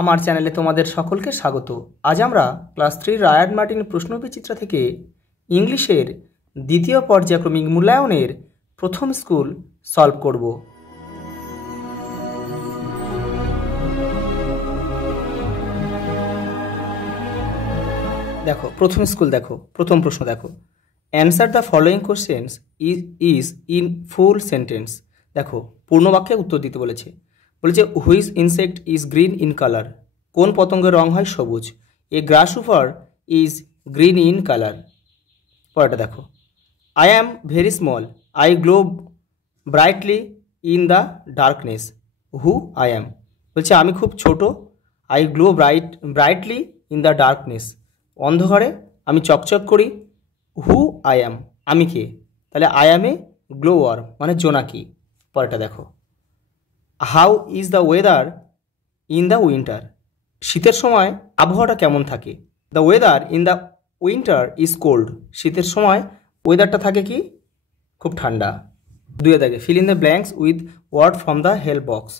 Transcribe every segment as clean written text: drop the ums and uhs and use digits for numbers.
আমার চ্যানেলে তোমাদের সকলকে স্বাগত। আজ আমরা ক্লাস 3 রায়ান মার্টিন প্রশ্নবিচিত্রা থেকে ইংলিশের দ্বিতীয় পর্যায়ক্রমিক মূল্যায়নের প্রথম স্কুল সলভ করব। দেখো প্রথম স্কুল, দেখো প্রথম প্রশ্ন, দেখো answer the following questions is in full sentence. দেখো পূর্ণ বাক্যে উত্তর দিতে বলেছে। বলেছে which insect is green in colour, কোন পতঙ্গের রং হয় সবুজ। এ গ্রাসহোপার ইজ গ্রিন ইন কালার। পরেরটা দেখো I am very small, I glow brightly in the darkness. Who I am, বলছে আমি খুব ছোট, I glow brightly in the darkness, অন্ধকারে আমি চকচক করি। হু আই অ্যাম, আমি কে, তাহলে আই অ্যাম এ গ্লোয়ার মানে জোনাকি। পরেরটা দেখো how is the weather in the winter, শীতের সময় আবহাওয়াটা কেমন থাকে। The weather in the winter is cold, শীতের সময় ওয়েদারটা থাকে কি খুব ঠান্ডা। দুয়ে দেখে fill in the blanks with word from the help box.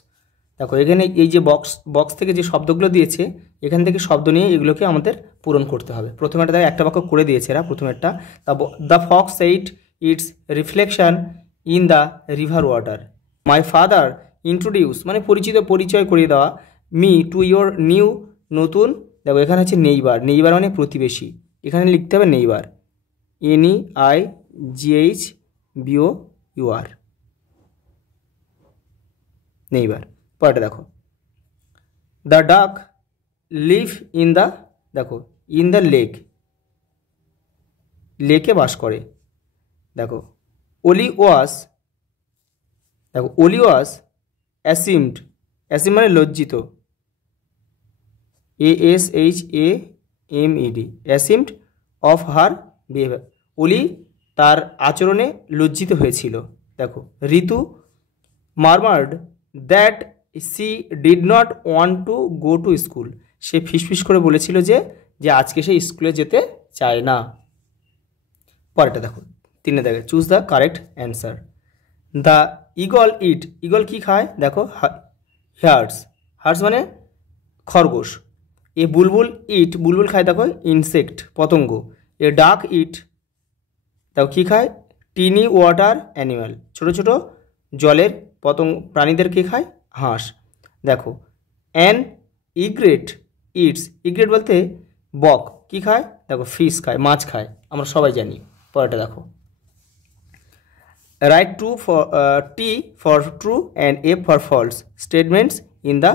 দেখো এখানে এই যে বক্স থেকে যে শব্দগুলো দিয়েছে, এখান থেকে শব্দ নিয়ে এগুলোকে আমাদের পূরণ করতে হবে। প্রথমেরটা দেখো একটা বাক্য করে দিয়েছে এরা। প্রথমেরটা the fox sighted its reflection in the river water. My father introduce মানে পরিচয় করিয়ে দেওয়া মি টু ইয়োর নিউ, নতুন। দেখো এখানে হচ্ছে নেইবার, নেইবার মানে প্রতিবেশী, এখানে লিখতে হবে নেইবার, NEIGHBOUR, নেইবার। পরেরটা দেখো দ্য ডাক লিভ ইন দ্য, দেখো ইন দ্য লেক, লেকে বাস করে। দেখো ওলি ওয়াস, দেখো ওলি ওয়াস অ্যাসিমড, অ্যাসিম মানে লজ্জিত, ASHAMED, ashamed of her behaviour, ওলি তার আচরণে লজ্জিত হয়েছিল। দেখো Ritu murmured that she did not want to go to school, সে ফিসফিস করে বলেছিল যে আজকে সে স্কুলে যেতে চায় না। পরেরটা দেখো তিনে দেখে choose the correct answer. The eagle it, eagle কি খায়, দেখো হার্টস, হার্টস মানে খরগোশ। এ বুলবুল ইট, বুলবুল খায় দেখো ইনসেক্ট পতঙ্গ। এ ডাক ইট, দেখো কী খায় টিনি ওয়াটার অ্যানিম্যাল, ছোটো ছোটো জলের প্রাণীদের কী খায় হাঁস। দেখো অ্যান ইগ্রেট ইটস, ইগ্রেট বলতে বক কী খায়, দেখো ফিশ খায়, মাছ খায়, আমরা সবাই জানি। পরেরটা দেখো right T for true and F for false statements in the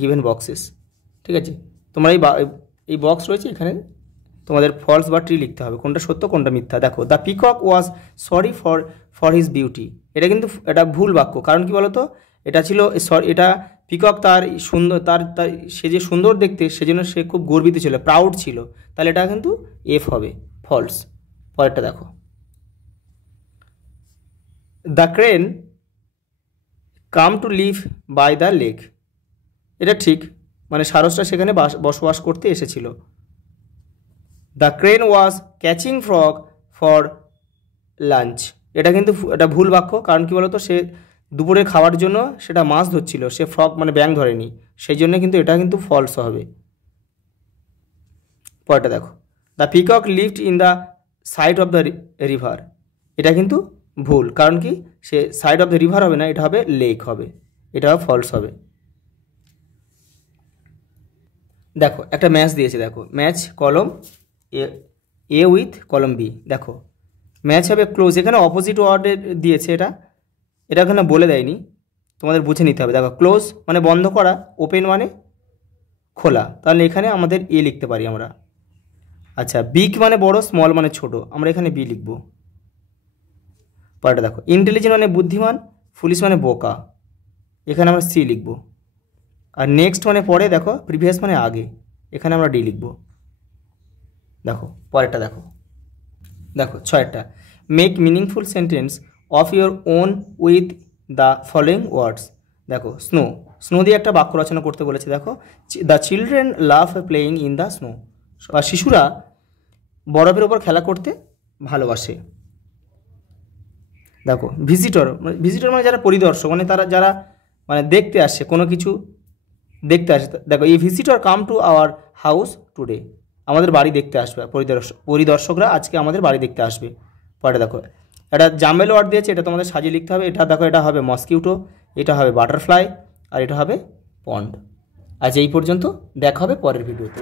given boxes। ঠিক আছে, তোমরা এই বক্স রয়েছে, এখানে তোমাদের ফলস বা ট্রি লিখতে হবে, কোনটা সত্য কোনটা মিথ্যা। দেখো the peacock was sorry for his beauty, এটা কিন্তু এটা ভুল বাক্য। কারণ কি বলতো, এটা ছিল এটা পিকক তার সুন্দর, তার সে যে সুন্দর দেখতে সেজন্য সে খুব গর্বিত ছিল, প্রাউড ছিল, তাহলে এটা কিন্তু এফ হবে, ফলস। পরেরটা দেখো the crane come to live by the lake, এটা ঠিক, মানে সারসটা সেখানে বসবাস করতে এসেছিল। The crane was catching frog for lunch, এটা কিন্তু এটা ভুল বাক্য। কারণ কি বলতো, সে দুপুরে খাওয়ার জন্য সেটা মাছ ধরছিল, সে ফ্রগ মানে ব্যাঙ ধরেনি, সেই জন্য কিন্তু এটা কিন্তু ফলস হবে। পরেরটা দেখো the peacock lived in the side of the river, এটা কিন্তু ভুল। কারণ কি সে সাইড অফ দ্য রিভার হবে না, এটা হবে লেক হবে, এটা ফলস হবে। দেখো একটা ম্যাচ দিয়েছে, দেখো ম্যাচ কলম এ উইথ কলম বি। দেখো ম্যাচ হবে ক্লোজ, এখানে অপোজিট ওয়ার্ডের দিয়েছে, এটা এখানে বলে দেয়নি, তোমাদের বুঝে নিতে হবে। দেখো ক্লোজ মানে বন্ধ করা, ওপেন মানে খোলা, তাহলে এখানে আমাদের এ লিখতে পারি আমরা। আচ্ছা বিগ মানে বড়, স্মল মানে ছোট, আমরা এখানে বি লিখব। পরেরটা দেখো ইন্টেলিজেন্ট মানে বুদ্ধিমান, ফুলিশ মানে বোকা, এখানে আমরা সি লিখব। আর নেক্সট মানে পরে, দেখো প্রিভিয়াস মানে আগে, এখানে আমরা ডি লিখব। দেখো পরেরটা দেখো, দেখো ছয়টা make meaningful sentence of your own with the following words. দেখো স্নো, স্নো দিয়ে একটা বাক্য রচনা করতে বলেছে। দেখো the children love playing in the snow, বা শিশুরা বরফের ওপর খেলা করতে ভালোবাসে। দেখো ভিজিটর, ভিজিটর মানে যারা পরিদর্শক, মানে তারা যারা মানে দেখতে আসে কোনো কিছু, দেখতে আসে। দেখো, এই visitor come to our house today, আমাদের বাড়ি দেখতে আসবে, পরিদর্শকরা আজকে আমাদের বাড়ি দেখতে আসবে। পরে দেখো একটা জামেল ওয়ার্ড দিয়েছে, এটা তোমাদের সাজিয়ে লিখতে হবে। এটা দেখো, এটা হবে মসকিউটো, এটা হবে বাটারফ্লাই, আর এটা হবে পন্ড। আজ এই পর্যন্ত, দেখা হবে পরের ভিডিওতে।